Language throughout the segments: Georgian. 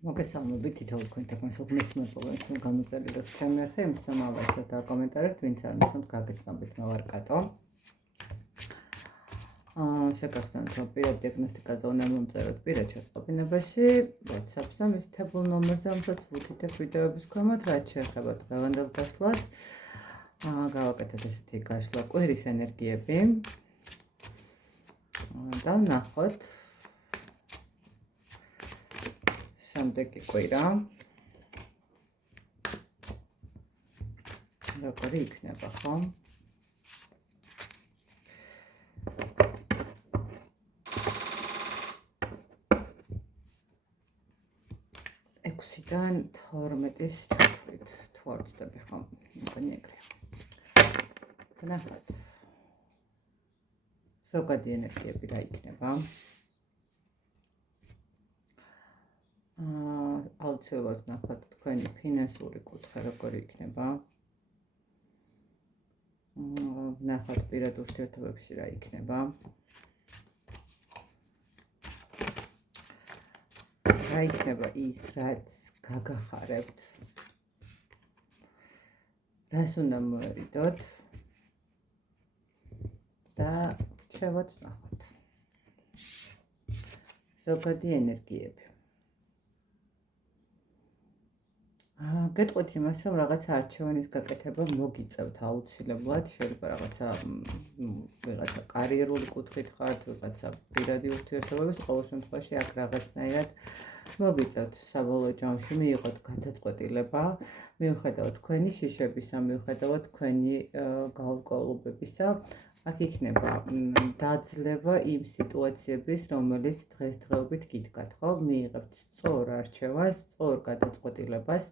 მოგესალმებით თითოეულ თქვენთან მესმეპოვეთ გამოწერილებს ჩემი არხი იმისო მოვაჩვენოთ და კომენტარებთ ვინც არ მიცემთ გაგეცნობთ მე ვარ კატო შეგახსენებთ რომ პირად დიაგნოსტიკაზე უნდა მომწეროთ პირად შეწყობინებაში WhatsApp-ზე მითითებულ ნომერზე რომელსაც ვუთითებ ვიდეოების ქვემოთ რაც შეეხება დღევანდელ გასვლას გავაკეთოთ ესეთი გაშლა კვირის ენერგიები და ვნახოთ შემდეგი კვირა როგორი იქნება, ხო? ექვსიდან 12-ის ჩათვლით, თუ არ ვცდები, ხო? მგონი ეგრეა. ვნახოთ. ზოგადი ენერგიები რა იქნება? აუცილებლად ვნახოთ თქვენი ფინანსური კუთხე როგორი იქნება. ვნახოთ პირად ურთიერთობებში რა იქნება. რა იქნება ის, რაც გაგახარებთ. რას უნდა მოერიდოთ და რჩევათ ვნახოთ. ზოგადი ენერგიები. გეტყვით იმას, რომ რაღაცა არჩევანის გაკეთება მოგიწევთ აუცილებლად, შეიძლება ვიღაცა კარიერული კუთხით ხართ, ვიღაცა პირადი ურთიერთობების, ყოველ შემთხვევაში აქ რაღაცნაირად მოგიწევთ საბოლოო ჯამში მიიღოთ გადაწყვეტილება, მიუხედავად თქვენი შიშებისა, მიუხედავად თქვენი გაურკვევლობებისა, აქ იქნება დაძლევა იმ სიტუაციების, რომელიც დღესდღეობით გიდგათ, ხო? მიიღებთ სწორ არჩევანს, სწორ გადაწყვეტილებას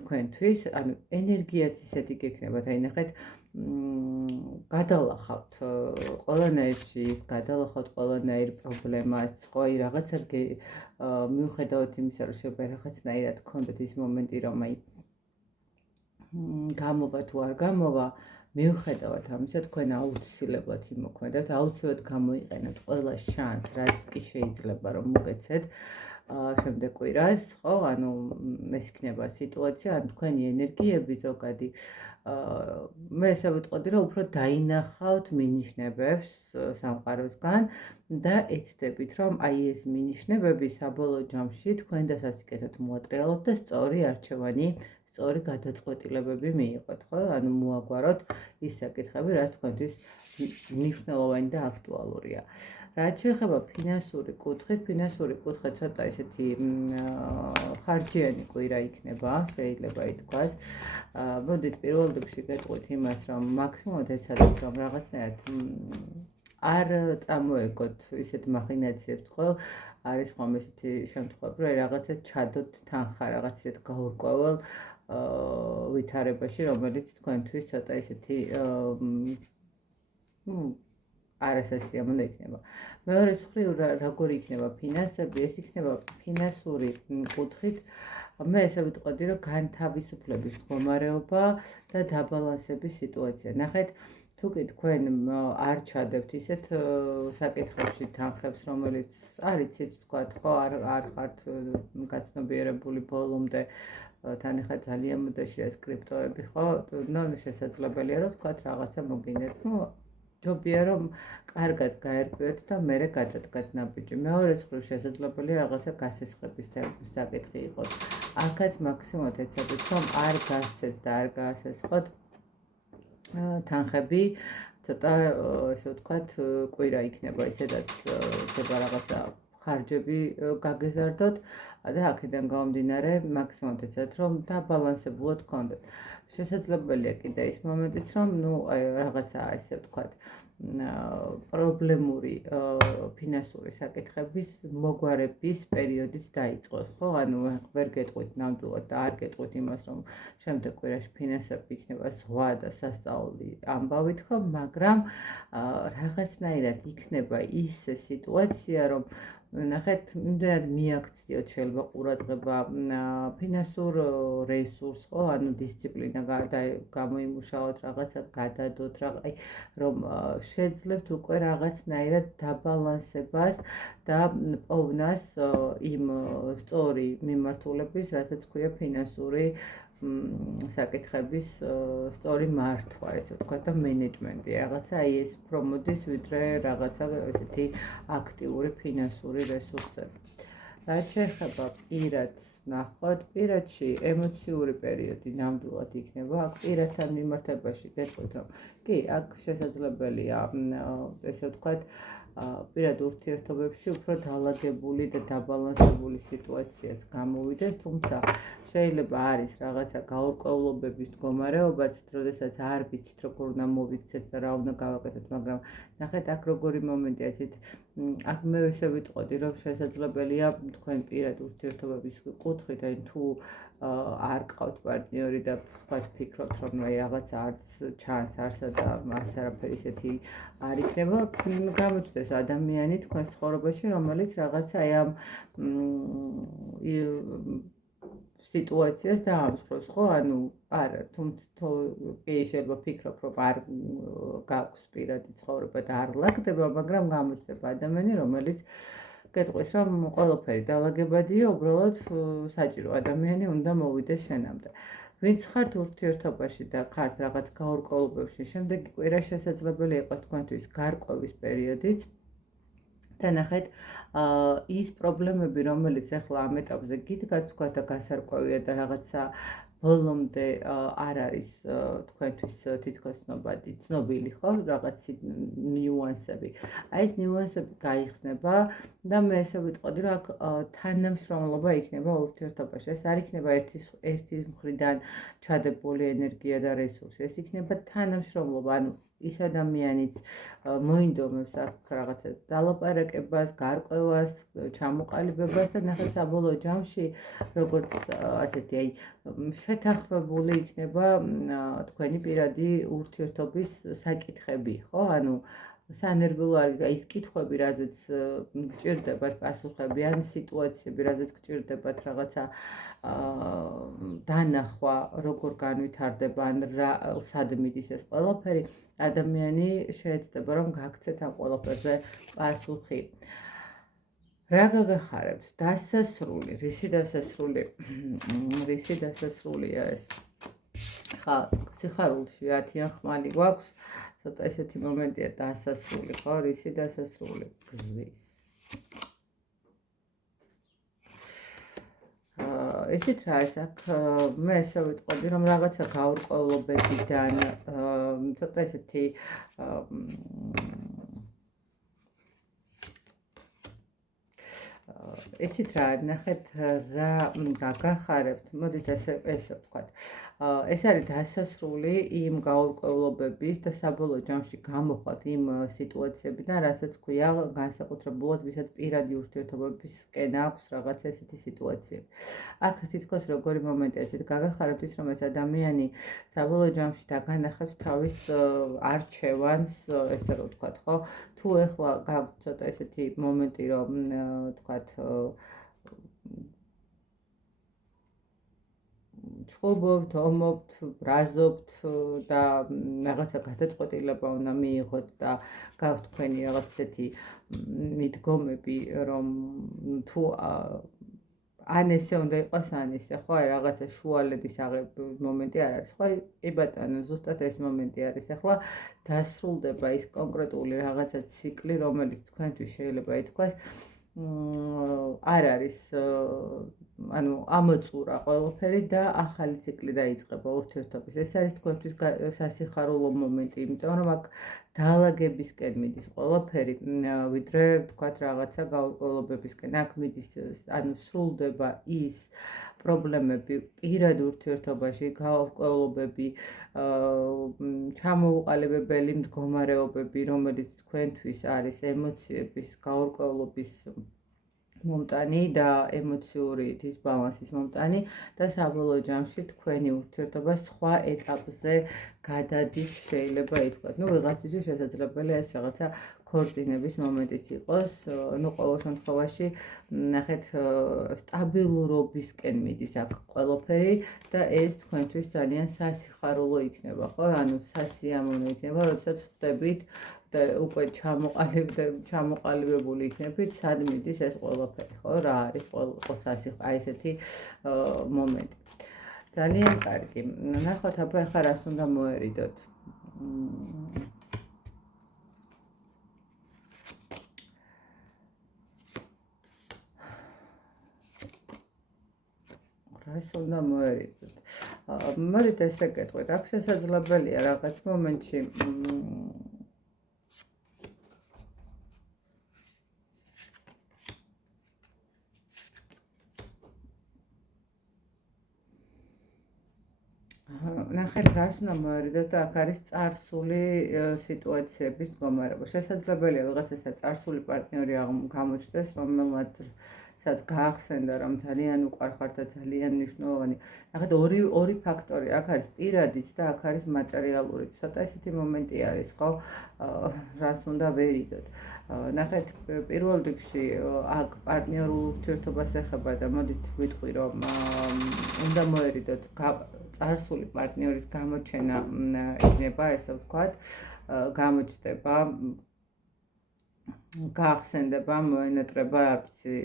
თქვენთვის, ანუ ენერგიაც ისეთი გექნებათ, აი ნახეთ, გადალახავთ ყველანაირ შიშს, გადალახავთ ყველანაირ პრობლემას, ხო, აი რაღაცა მიუხედავად იმისა, რომ შეიძლება რაღაცნაირად გქონდეთ ის მომენტი, რომ აი გამოვა თუ არ გამოვა, მიუხედავად ამისა, თქვენ აუცილებლად იმოქმედებთ, აუცილებლად გამოიყენებთ ყველა შანსს, რაც კი შეიძლება რომ მოგეცეთ შემდეგ კვირას, ხო, ანუ ეს იქნება სიტუაცია, ან თქვენი ენერგიები ზოგადი მე ესე ვიტყოდი, რომ უფრო დაინახავთ მინიშნებებს სამყაროსგან და ეცდებით, რომ აი ეს მინიშნებები საბოლოო ჯამში თქვენ დასაციკეთოთ მოატრიალოთ და სწორი არჩევანი სწორი გადაწყვეტილებები მიიღოთ, ხო? ანუ მოაგვაროთ ის საკითხები, რაც თქვენთვის მნიშვნელოვანი და აქტუალურია. რაც შეეხება ფინანსური კუთხით, ფინანსური კუთხე ცოტა ისეთი ხარჯიანი კვირა იქნება, შეიძლება ითქვას. მოდით პირველ რიგში გეტყვით იმას, რომ მაქსიმუმად ეცადეთ, რომ რაღაცნაირად არ წამოეგოთ ისეთ მახინაციებს, ხო? არის ხომ ესეთი შემთხვევები, რომ რაღაცა ჩადოთ თანხა, რაღაც ისეთ გაურკვეველ ვითარებაში, რომელიც თქვენთვის ცოტა ისეთი არასასიამოვნო იქნება. მეორე მხრივ, როგორი იქნება ფინანსები, ეს იქნება ფინანსური კუთხით. მე ესე ვიტყოდი, რომ განთავისუფლების მდგომარეობა და დაბალანსების სიტუაცია. ნახეთ, თუკი თქვენ არ ჩადებთ ისეთ საკითხებში თანხებს, რომელიც არ იცით თქვათ, ხო, არ ხართ გაცნობიერებული ბოლომდე, თან ახლა ძალიან მოდაშია ეს კრიპტოები, ხო? ნუ შესაძლებელია, რომ თქვათ რაღაცა მოგინეთ. ნუ ჯობია რომ კარგად გაერკვიოთ და მერე გადადგათ ნაბიჯი. მეორე მხრივ შესაძლებელია რაღაცა გასესხების საკითხი იყოს. აქაც მაქსიმუმად ეცადეთ, რომ არ გასცეთ და არ გაასესხოთ თანხები, ცოტა ესე ვთქვათ, კვირა იქნება ისედაც შეიძლება რაღაცა ხარჯები გაგეზარდოთ და აქედან გამომდინარე მაქსიმუმად ეცადეთ, რომ დაბალანსებულად გქონდეთ. შესაძლებელია კიდე ის მომენტიც, რომ ნუ რაღაცა ესე ვთქვათ, პრობლემური ფინანსური საკითხების მოგვარების პერიოდიც დაიწყოს, ხო? ანუ ვერ გეტყვით ნამდვილად და არ გეტყვით იმას, რომ შემდეგ კვირაში ფინანსები იქნება ზღვა და სასწაული ამბავით, ხო? მაგრამ რაღაცნაირად იქნება ის სიტუაცია, რომ ნახეთ, იმდენად მიაქციოთ შეიძლება ყურადღება ფინანსურ რესურსს, ხო, ანუ დისციპლინა გამოიმუშავოთ, რაღაცა გადადოთ, რომ შეძლებთ უკვე რაღაცნაირად დაბალანსებას და პოვნას იმ სწორი მიმართულების, რასაც ქვია ფინანსური საკითხების სწორი მართვა, ესე ვთქვათ, და მენეჯმენტი, რაღაცა აი ეს უფრო მოდის, ვიდრე რაღაცა ესეთი აქტიური ფინანსური რესურსები. რაც შეეხება პირადს ნახოთ, პირადში ემოციური პერიოდი ნამდვილად იქნება, აქ პირადთან მიმართებაში გეტყვით, რომ კი, აქ შესაძლებელია, ესე ვთქვათ, პირად ურთიერთობებში უფრო დაალაგებული და დაბალანსებული სიტუაციაც გამოვიდეს, თუმცა შეიძლება არის რაღაცა გაურკვევლობების მდგომარეობაც, როდესაც არ ვიცით როგორ უნდა მოვიქცეთ და რა უნდა გავაკეთოთ, მაგრამ ნახეთ აქ როგორი მომენტია, აქ მე ესე ვიტყოდი, რომ შესაძლებელია თქვენ პირად ურთიერთობების კუთხით, აი თუ არ ყავთ პარტნიორი და თქვათ ფიქრობთ, რომ აი რაღაცა არც ჩანს არსა და არც არაფერი ისეთი არ იქნება, გამოჩნდეს ადამიანი თქვენს ცხოვრებაში, რომელიც რაღაცა აი ამ სიტუაციას დაამსხვრევს, ხო? ანუ არა, თუმცა კი შეიძლება ფიქრობ, რომ არ გაქვს პირადი ცხოვრება და არ ლაგდება, მაგრამ გამოჩნდება ადამიანი, რომელიც გეტყვის, რომ ყველაფერი დალაგებადია, უბრალოდ საჭირო ადამიანი უნდა მოვიდეს შენამდე. ვინც ხართ ურთიერთობაში და ხართ რაღაც გაურკვევლობებში, შემდეგი კვირა შესაძლებელი იყოს თქვენთვის გარკვევის პერიოდიც. და ნახეთ, ის პრობლემები, რომელიც ახლა ამ ეტაპზე გიდგათ, თქვა და გასარკვევია და რაღაცა ბოლომდე არ არის თქვენთვის თითქოს ცნობილი, ხო, რაღაც ნიუანსები. აი ეს ნიუანსები გაიხსნება და მე ესე ვიტყოდი, რომ აქ თანამშრომლობა იქნება ურთიერთობაში. ეს არ იქნება ერთი მხრიდან ჩადებული ენერგია და რესურსი, ეს იქნება თანამშრომლობა, ანუ ის ადამიანიც მოინდომებს აქ რაღაცა დალაპარაკებას, გარკვევას, ჩამოყალიბებას და ნახეთ საბოლოო ჯამში როგორც ასეთი აი შეთანხმებული იქნება თქვენი პირადი ურთიერთობის საკითხები, ხო? ანუ სანერგულო ის კითხვები, რაზეც გჭირდებათ პასუხები, ან სიტუაციები, რაზეც გჭირდებათ რაღაცა დანახვა, როგორ განვითარდება, ან რა სად მიდის ეს ყველაფერი, ადამიანი შეეცდება, რომ გაქცეთ ამ ყველაფერზე პასუხი. რა გაგახარებთ? დასასრული, რისი დასასრული? რისი დასასრულია ეს? ხა, სიხარულში 10-იან ხმალი გვაქვს, ცოტა ესეთი მომენტია დასასრული, ხო? რისი დასასრული? გზის. ესეთ რა არის აქ, მე ესე ვიტყოდი, რომ რაღაცა გაურკვევლობებიდან, ცოტა ესეთი იცით რა, ნახეთ რა გაგახარებთ, მოდით ესე ვთქვათ. ეს არის დასასრული იმ გაურკვევლობების და საბოლოო ჯამში გამოხვალთ იმ სიტუაციებიდან, რასაც ქვია განსაკუთრებულად, ვისაც პირადი ურთიერთობებისკენ აქვს რაღაცა ესეთი სიტუაციები. აქ თითქოს როგორი მომენტია, ესეთ გაგახარებთ ის, რომ ეს ადამიანი საბოლოო ჯამში დაგანახებს თავის არჩევანს, ესე რომ ვთქვათ, ხო? თუ ეხლა გაქვთ ცოტა ესეთი მომენტი, რომ ვთქვათ, ჩხუბობთ, ომობთ, ბრაზობთ და რაღაცა გადაწყვეტილება უნდა მიიღოთ და გაქვთ თქვენი რაღაც ესეთი მიდგომები, რომ თუ ან ესე უნდა იყოს, ან ისე, ხო, აი რაღაცა შუალედის მომენტი არ არის, ხო, კი ბატონო, ზუსტად ეს მომენტი არის. ახლა დასრულდება ის კონკრეტული რაღაცა ციკლი, რომელიც თქვენთვის შეიძლება ითქვას არ არის, ანუ ამოწურა ყველაფერი და ახალი ციკლი დაიწყება ურთიერთობის. ეს არის თქვენთვის სასიხარულო მომენტი, იმიტომ რომ აქ დაალაგებისკენ მიდის ყველაფერი, ვიდრე ვთქვათ რაღაცა გაურკვევლობებისკენ. აქ მიდის, ანუ სრულდება ის პრობლემები პირად ურთიერთობაში, გაურკვევლობები, ჩამოუყალიბებელი მდგომარეობები, რომელიც თქვენთვის არის ემოციების გაურკვევლობის მომტანი და ემოციური დისბალანსის მომტანი და საბოლოო ჯამში თქვენი ურთიერთობა სხვა ეტაპზე გადადის, შეიძლება ითქვათ. ნუ ვიღაცისთვის შესაძლებელია ეს რაღაცა ქორწინების მომენტიც იყოს, ну ყოველ შემთხვევაში ნახეთ სტაბილურობისკენ მიდის აქ ყველაფერი და ეს თქვენთვის ძალიან სასიხარულო იქნება, ხო? ანუ სასიამოვნო იქნება, როდესაც ხვდებით და უკვე ჩამოყალიბებული იქნებით, სად მიდის ეს ყველაფერი, ხო? რა არის აი ესეთი მომენტი. ძალიან კარგი. ნახოთ აბა ახლა რას უნდა მოერიდოთ. რას უნდა მოერიდოთ? მოდით ესე გეტყვით, აქ შესაძლებელია რაღაც მომენტში ნახეთ რას უნდა მოერიდოთ და აქ არის წარსული სიტუაციების მდგომარეობა. შესაძლებელია ვიღაცასთან წარსული პარტნიორი გამოჩნდეს, რომელმაც სადაც გაახსენდა რომ ძალიან უყვარხართ და ძალიან მნიშვნელოვანი. ნახეთ ორი ფაქტორი, აქ არის პირადიც და აქ არის მატერიალურიც. ცოტა ისეთი მომენტი არის, ხო? რას უნდა ვერიდოთ. ნახეთ პირველ რიგში აქ პარტნიორულ ურთიერთობას ეხება და მოდით ვიტყვი რომ უნდა მოერიდოთ წარსული პარტნიორის გამოჩენა იქნება, ესე ვთქვათ, გამოჩნდება, გაახსენდება, მოენატრება, არ ვიცი,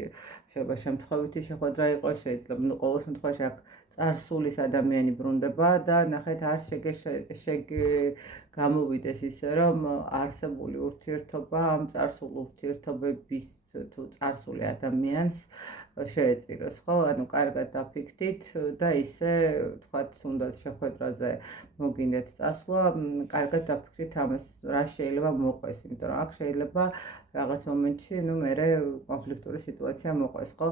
შეიძლება შემთხვევითი შეხვედრა იყოს, შეიძლება, ну ყოველ შემთხვევაში აქ წარსულის ადამიანი ბრუნდება და ნახეთ არ გამოვიდეს ისე რომ არსებული ურთიერთობა ამ წარსულ ურთიერთობების თუ წარსული ადამიანს შეეწიროს, ხო? ანუ კარგად დაფიქრდით და ისე თქვათ თუნდაც შეხვედრაზე მოგინდეთ წასვლა, კარგად დაფიქრდით ამას რა შეიძლება მოყვეს, იმიტომ რომ აქ შეიძლება რაღაც მომენტში, ну მერე კონფლიქტური სიტუაცია მოყვეს, ხო?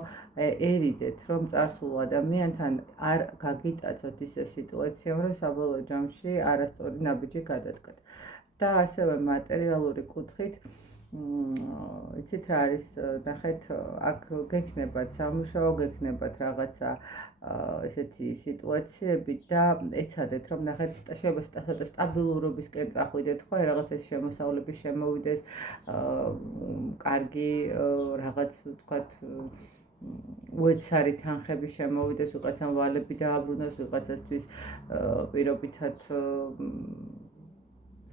ერიდეთ რომ წარსულ ადამიანთან არ გაგიტაცოთ ისე სიტუაცია, რომ საბოლოო ჯამში არასწორი ნაბიჯი გადადგათ. და ასევე მატერიალური კუთხით იცით რა არის, ნახეთ, აქ გექნებათ სამუშაო, გექნებათ რაღაცა ესეთი სიტუაციები და ეცადეთ რომ ნახეთ შეიძლება სტაბილურობისკენ წახვიდეთ, ხო, რაღაც ეს შემოსავლები შემოვიდეს, კარგი რაღაც ვთქვათ უეცარი თანხები შემოვიდეს, ვიღაცამ ვალები დააბრუნოს, ვიღაცასთვის პირობითად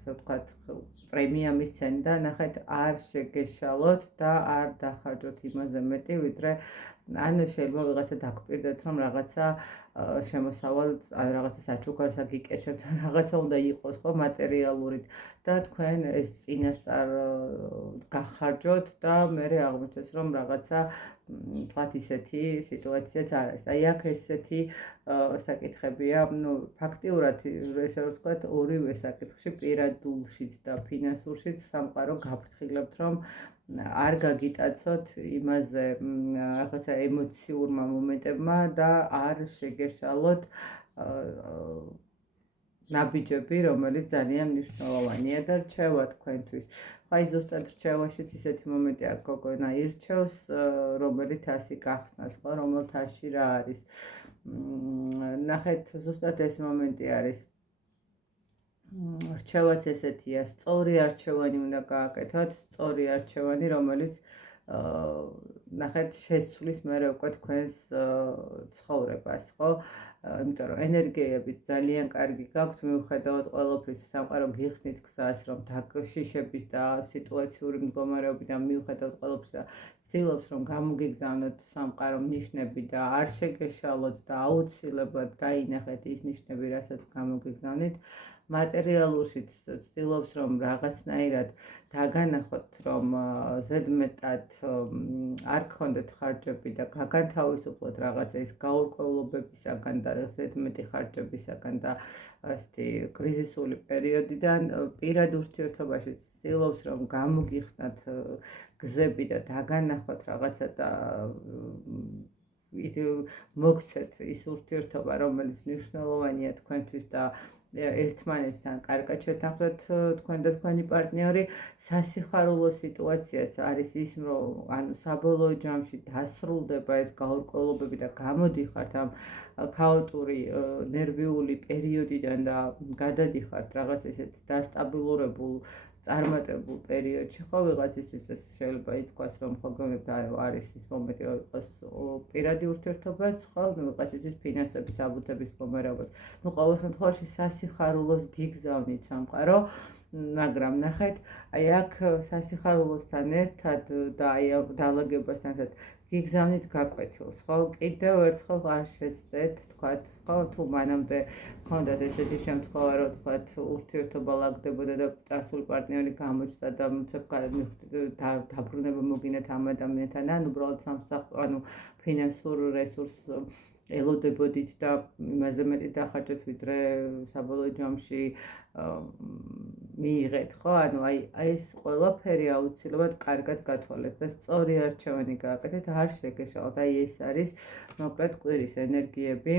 ასე ვთქვათ პრემია მისცენ და ნახეთ არ შეგეშალოთ და არ დახარჯოთ იმაზე მეტი, ვიდრე ანუ შეიძლება ვიღაცა დაგკვირდეთ რომ რაღაცა შემოსავალ რაღაცა საჩუქარს აგიკეთებთ, რაღაცა უნდა იყოს, ხო, მატერიალურით და თქვენ ეს წინასწარ გახარჯოთ და მერე აღმოჩნდეს რომ რაღაცა თქვათ ისეთი სიტუაციაც არ არის. აი აქ ესეთი საკითხებია, ну ფაქტიურად ესე რომ ვთქვათ, ორივე საკითხში პირადულშიც და ფინანსურშიც სამყარო გაფრთხილებთ რომ არ გაგიტაცოთ იმაზე რაღაცა ემოციურმა მომენტებმა და არ შეგეშალოთ ნაბიჯები, რომელიც ძალიან მნიშვნელოვანია და რჩევა თქვენთვის. აი ზუსტად რჩევაშიც ისეთი მომენტი აქვს, გოგონა ირჩევს, რომელი თასი გახსნას, ხო, რომელ თასში რა არის. ნახეთ, ზუსტად ეს მომენტი არის. რჩევაც ესეთია, სწორი არჩევანი უნდა გააკეთოთ, სწორი არჩევანი, რომელიც ნახეთ შეცვლის მერე უკვე თქვენს ცხოვრებას, ხო? იმიტომ რომ ენერგიები ძალიან კარგი გაქვთ, მიუხედავად ყველაფრის, სამყარო გიხსნით გზას, რომ დაგშიშების და სიტუაციური მდგომარეობიდან მიუხედავად ყველაფრისა ცდილობს რომ გამოგიგზავნოთ სამყარო ნიშნები და არ შეგეშალოთ და აუცილებლად დაინახეთ ის ნიშნები, რასაც გამოგიგზავნით. მატერიალურშიც ცდილობს რომ რაღაცნაირად დაგანახოთ რომ ზედმეტად არ გქონდეთ ხარჯები და გაგანთავისუფლოთ რაღაცა ის გაურკვევლობებისაგან და ზედმეტი ხარჯებისაგან და ასეთი კრიზისული პერიოდიდან პირად ურთიერთობაში ცდილობს რომ გამოგიხსნათ გზები და დაგანახოთ რაღაცა და მოგცეთ ის ურთიერთობა რომელიც მნიშვნელოვანია თქვენთვის და ერთმანეთთან კარგად შეთანხმდეთ თქვენ და თქვენი პარტნიორი. სასიხარულო სიტუაციაც არის ის, რომ ანუ საბოლოო ჯამში დასრულდება ეს გაურკვევლობები და გამოდიხართ ამ ქაოტური ნერვიული პერიოდიდან და გადადიხართ რაღაც ესეთ დასტაბილურებულ წარმატებულ პერიოდში ხო ვიღაცისთვის ეს შეიძლება ითქვას რომ ხო გონებთ არის ის მომენტი რომ იყოს პირადი ურთიერთობაც ხო ვიღაცისთვის ფინანსების აბუთების მომარაგოთ ყოველ შემთხვევაში სასიხარულოს გიგზავნით სამყარო მაგრამ ნახეთ აი აქ სასიხარულოსთან ერთად და აი დაალაგებასთან ერთად გიგზავნით გაკვეთილს ხო კიდევ ერთხელ არ შეცდეთ თქვათ ხო თუ მანამდე გქონდათ ესეთი შემთხვევა რომ თქვათ ურთიერთობა ლაგდებოდა და წარსული პარტნიორი გამოჩნდა და დაბრუნება მოგინათ ამ ადამიანთან ან უბრალოდ ანუ ფინანსურ რესურსს ელოდებოდით და იმაზე მეტი დახარჯეთ ვიდრე საბოლოო ჯამში მიიღეთ ხო ანუ აი ეს ყველაფერი აუცილებლად კარგად გათვალეთ და სწორი არჩევანი გააკეთეთ არ შეგეშალოთ აი ეს არის მოკლედ კვირის ენერგიები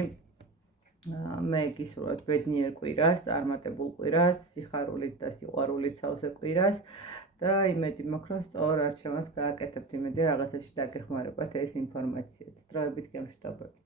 მე გისურვებთ ბედნიერ კვირას წარმატებულ კვირას სიხარულით და სიყვარულით სავსე კვირას და იმედი მაქვს რომ სწორ არჩევანს გააკეთებთ იმედი რაღაცაში დაგეხმარებათ ეს ინფორმაციაც დროებით გემშვიდობებით